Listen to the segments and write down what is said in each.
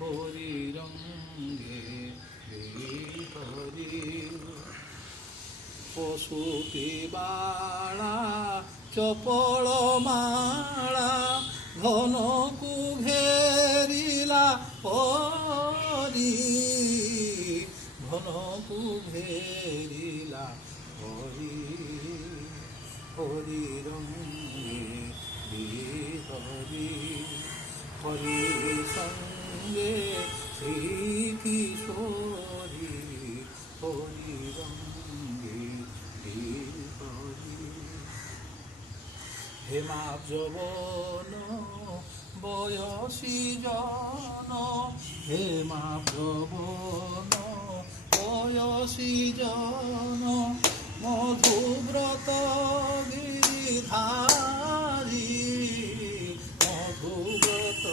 হরি রঙ্গে হরি। প্রসূতি বাড়া চপল মালা ঘনকু ঘেরিলা হরি, ঘনকু ঘেরিলা হরি। হরি রঙ্গে হরি, হরি সঙ্গে শ্রী কিশোরী, হরি রঙ্গে হরি। হেমা যৌবন বয়সী জন, হেমা যৌবন বয়সী জন, মধুব্রত গিরিধারী, মধুব্রত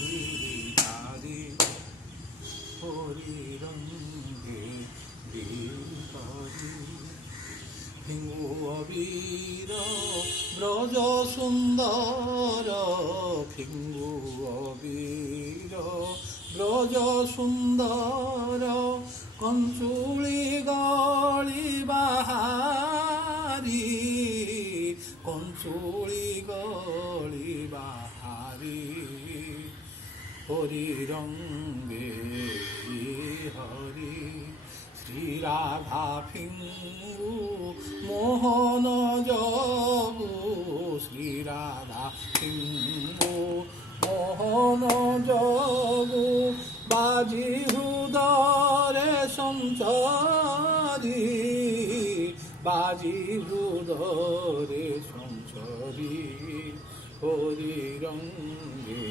গিরিধারী, হরি রঙ্গে হরি। হিঙ্গু অবীর ব্রজ সুন্দর, হিঙ্গু অবীর ব্রজ সুন্দর, কঞ্চুলি গলি বাহারি, কঞ্চুলি গলি বাহারি, হরি রঙ্গে হরি। শ্রী রাধা ফিঙ্গু মোহন যোগু, শ্রী রাধা ফিঙ্গু মোহন যোগু, বাজি হৃদরে সঞ্চারী, বাজি হৃদরে সঞ্চারী, হরি রঙ্গে